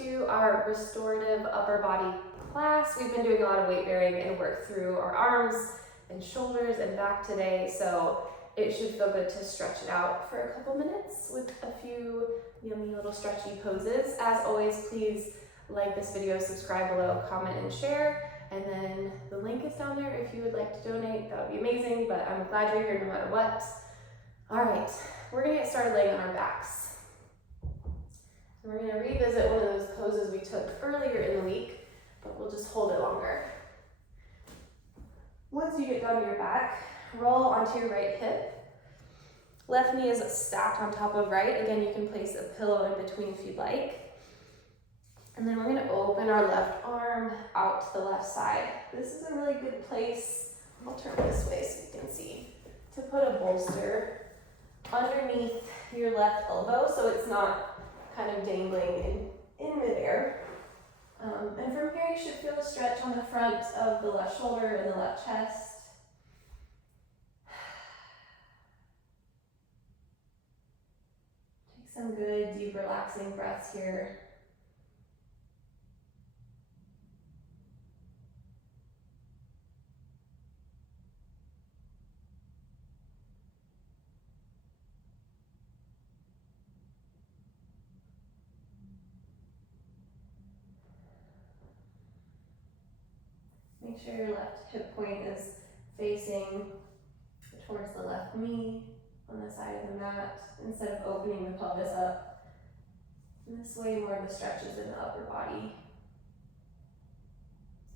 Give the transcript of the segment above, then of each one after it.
to our restorative upper body class. We've been doing a lot of weight bearing and work through our arms and shoulders and back today, so it should feel good to stretch it out for a couple minutes with a few yummy little stretchy poses. As always, please like this video, subscribe below, comment and share, and then the link is down there if you would like to donate. That would be amazing, but I'm glad you're here no matter what. All right, we're gonna get started laying on our backs. So we're gonna revisit one of those poses we took earlier in the week, but we'll just hold it longer. Once you get down to your back, roll onto your right hip. Left knee is stacked on top of right. Again, you can place a pillow in between if you'd like. And then we're gonna open our left arm out to the left side. This is a really good place, I'll turn this way so you can see, to put a bolster underneath your left elbow so it's not kind of dangling in midair. And from here, you should feel a stretch on the front of the left shoulder and the left chest. Take some good, deep, relaxing breaths here. Make sure your left hip point is facing towards the left knee on the side of the mat instead of opening the pelvis up. And this way, more of the stretch is in the upper body.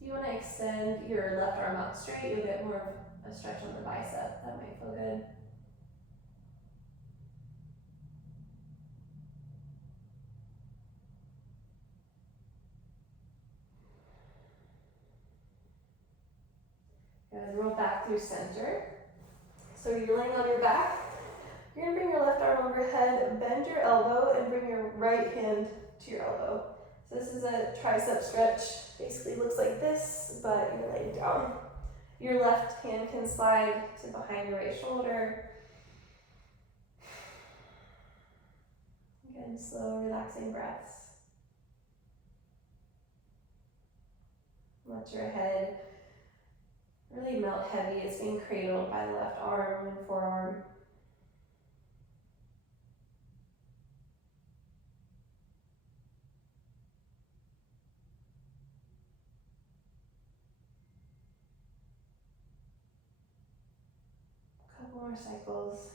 If you want to extend your left arm out straight, you'll get more of a stretch on the bicep. That might feel good. Good, roll back through center. So you're laying on your back. You're gonna bring your left arm overhead, bend your elbow, and bring your right hand to your elbow. So this is a tricep stretch. Basically looks like this, but you're laying down. Your left hand can slide to behind your right shoulder. Again, slow, relaxing breaths. Let your head really melt heavy. It's being cradled by the left arm and forearm. A couple more cycles.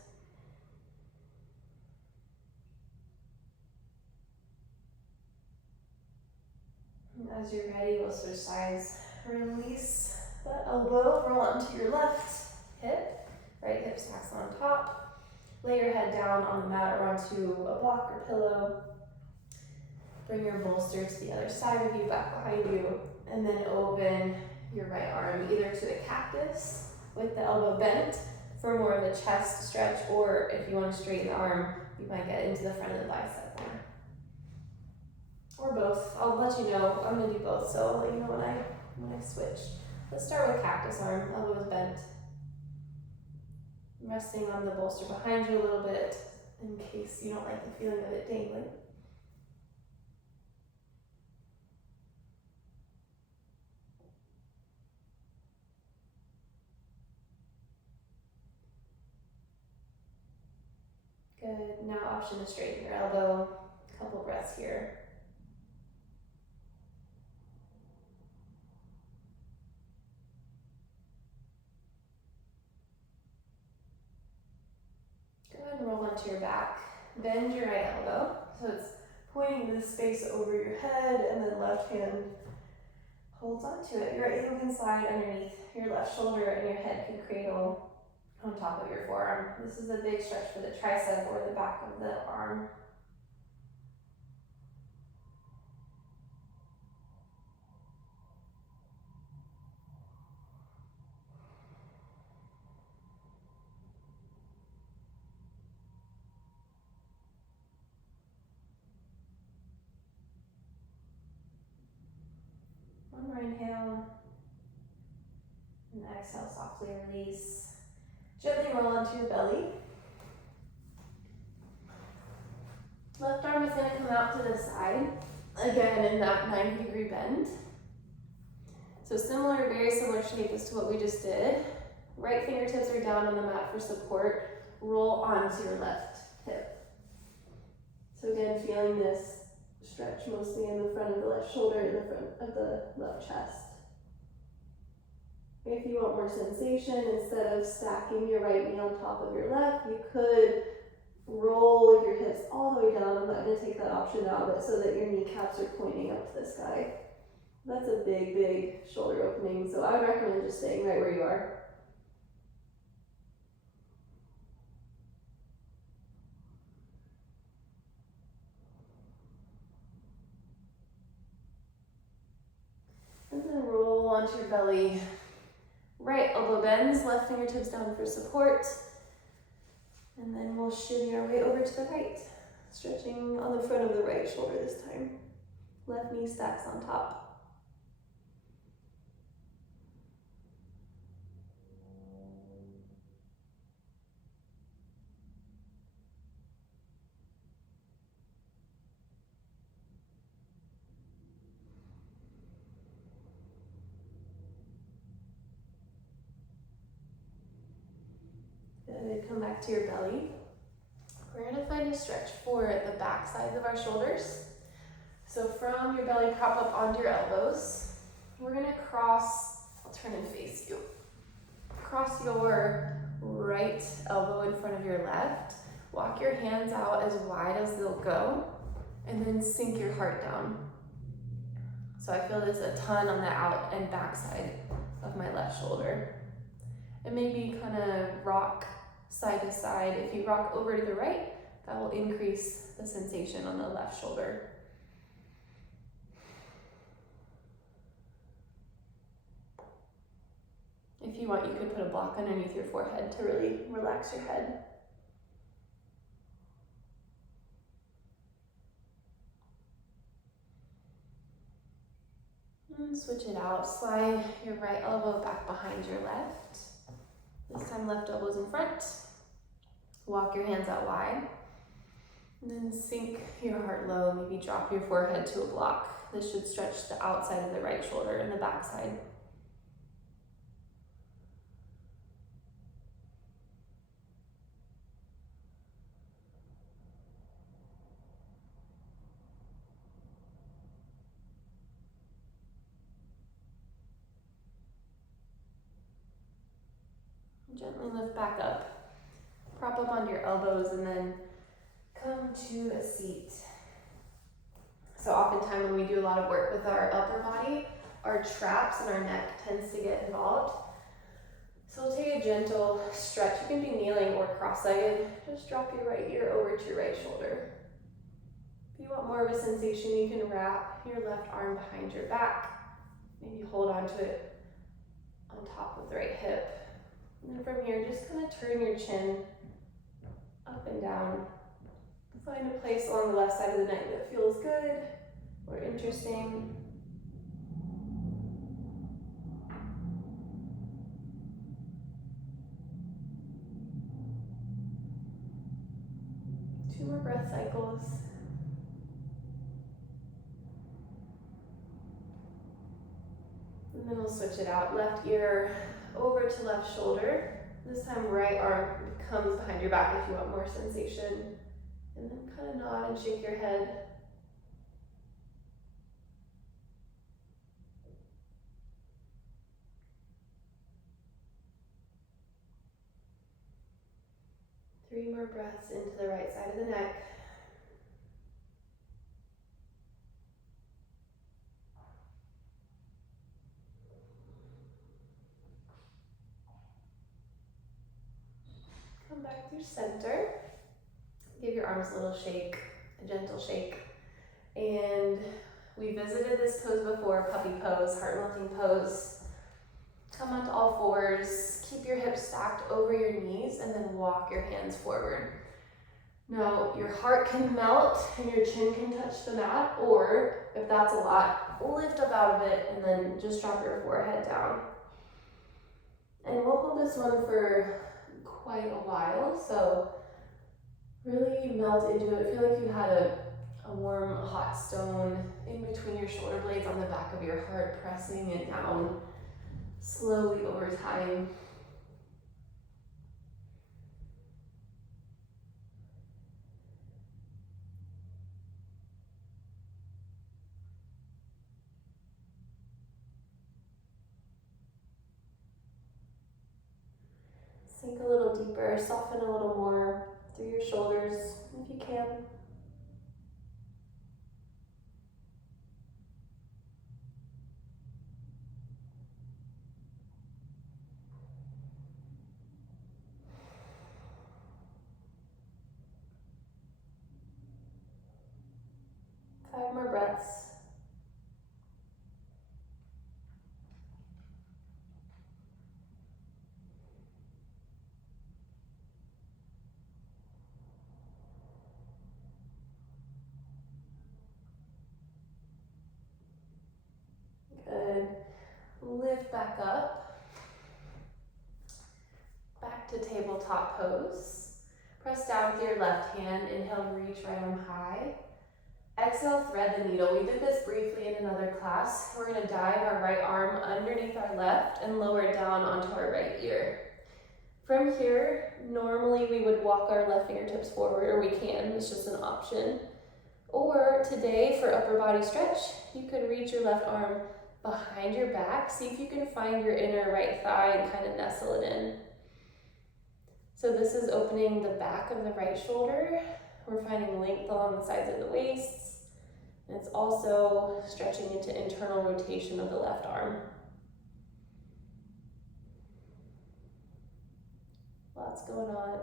And as you're ready, we'll switch sides. Release the elbow, roll onto your left hip, right hip stacks on top. Lay your head down on the mat or onto a block or pillow. Bring your bolster to the other side of you, back behind you, and then open your right arm either to the cactus with the elbow bent for more of a chest stretch, or if you want to straighten the arm, you might get into the front of the bicep there. Or both. I'll let you know. I'm going to do both, so I'll let you know when I switch. Let's start with cactus arm, elbows bent. Resting on the bolster behind you a little bit in case you don't like the feeling of it dangling. Good, now option to straighten your elbow. A couple breaths here. Go ahead and roll onto your back. Bend your right elbow, so it's pointing to the space over your head, and then left hand holds onto it. Your right hand can slide underneath your left shoulder, and your head can cradle on top of your forearm. This is a big stretch for the tricep or the back of the arm. One more inhale, and exhale, softly release. Gently roll onto your belly. Left arm is going to come out to the side. again in that 90-degree bend. So very similar shape as to what we just did. Right fingertips are down on the mat for support. Roll onto your left hip. So again, feeling this stretch mostly in the front of the left shoulder, in the front of the left chest. If you want more sensation, instead of stacking your right knee on top of your left, you could roll your hips all the way down. I'm not going to take that option out, but so that your kneecaps are pointing up to the sky. That's a big, big shoulder opening, so I would recommend just staying right where you are. And then roll onto your belly. Right elbow bends, left fingertips down for support. And then we'll shimmy our way over to the right, stretching on the front of the right shoulder this time. Left knee stacks on top. Good, come back to your belly. We're gonna find a stretch for the back sides of our shoulders. So from your belly, prop up onto your elbows. We're gonna cross, I'll turn and face you. Cross your right elbow in front of your left. Walk your hands out as wide as they'll go, and then sink your heart down. So I feel this a ton on the out and back side of my left shoulder. And maybe kind of rock side to side. If you rock over to the right, that will increase the sensation on the left shoulder. If you want, you could put a block underneath your forehead to really relax your head. And switch it out. Slide your right elbow back behind your left. This time left elbow's in front. Walk your hands out wide. And then sink your heart low. Maybe drop your forehead to a block. This should stretch the outside of the right shoulder and the back side. Gently lift back up. Prop up onto your elbows and then come to a seat. So oftentimes when we do a lot of work with our upper body, our traps and our neck tends to get involved. So we'll take a gentle stretch. You can be kneeling or cross-legged. Just drop your right ear over to your right shoulder. If you want more of a sensation, you can wrap your left arm behind your back. Maybe hold onto it on top of the right hip. And then from here, just kind of turn your chin up and down. Find a place along the left side of the neck that feels good or interesting. Two more breath cycles. And then we'll switch it out. Left ear over to left shoulder. This time right arm comes behind your back if you want more sensation. And then kind of nod and shake your head. Three more breaths into the right side of the neck. Come back through center. Give your arms a little shake, a gentle shake. And we visited this pose before, puppy pose, heart-melting pose. Come onto all fours, keep your hips stacked over your knees, and then walk your hands forward. Now, your heart can melt and your chin can touch the mat, or if that's a lot, lift up out of it and then just drop your forehead down. And we'll hold this one for quite a while, so really melt into it. Feel like you had a a warm, hot stone in between your shoulder blades on the back of your heart, pressing it down slowly over time. Sink a little deeper, soften a little more through your shoulders if you can. Five more breaths. Good. Lift back up. Back to tabletop pose. Press down with your left hand. Inhale, reach right arm high. Exhale, thread the needle. We did this briefly in another class. We're going to dive our right arm underneath our left and lower it down onto our right ear. From here, normally we would walk our left fingertips forward, or we can, it's just an option. Or today, for upper body stretch, you could reach your left arm behind your back. See if you can find your inner right thigh and kind of nestle it in. So this is opening the back of the right shoulder. We're finding length along the sides of the waist. And it's also stretching into internal rotation of the left arm. Lots going on.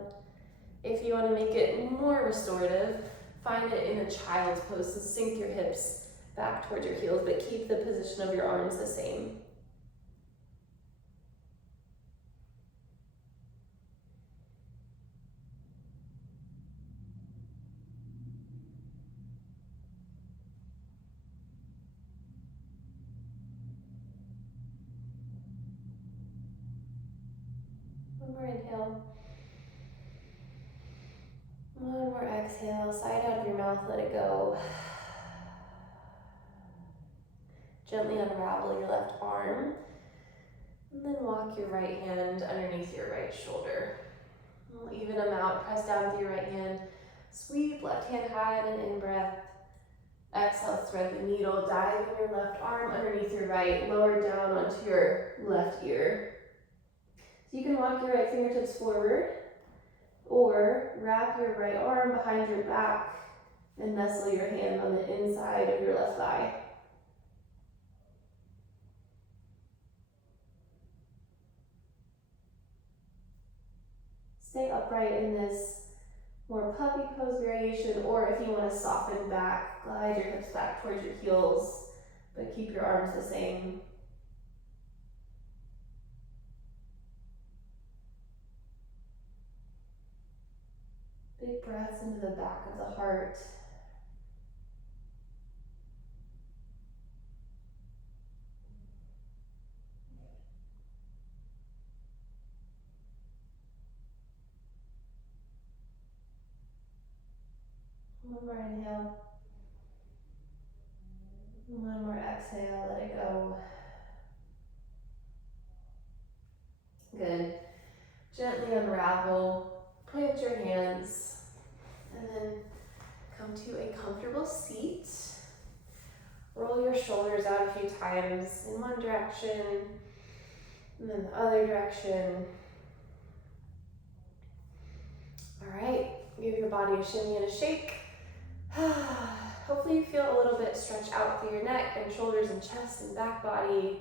If you want to make it more restorative, find it in a child's pose. So sink your hips back towards your heels, but keep the position of your arms the same. One more inhale. One more exhale. Side out of your mouth, let it go. Gently unravel your left arm. And then walk your right hand underneath your right shoulder. We'll even them out. Press down with your right hand. Sweep left hand high and an in-breath. Exhale, thread the needle. Dive in your left arm underneath your right. Lower down onto your left ear. So you can walk your right fingertips forward, or wrap your right arm behind your back and nestle your hand on the inside of your left thigh. Stay upright in this more puppy pose variation, or if you want to soften back, glide your hips back towards your heels, but keep your arms the same. Big breaths into the back of the heart. One more inhale. One more exhale, let it go. Good. Gently unravel, plant your hands, and then come to a comfortable seat. Roll your shoulders out a few times in one direction, and then the other direction. All right, give your body a shimmy and a shake. Hopefully you feel a little bit stretched out through your neck and shoulders and chest and back body.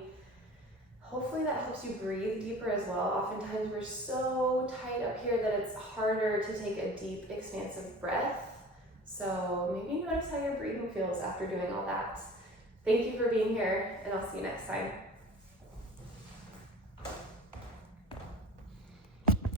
Hopefully that helps you breathe deeper as well. Oftentimes we're so tight up here that it's harder to take a deep, expansive breath. So maybe notice how your breathing feels after doing all that. Thank you for being here, and I'll see you next time.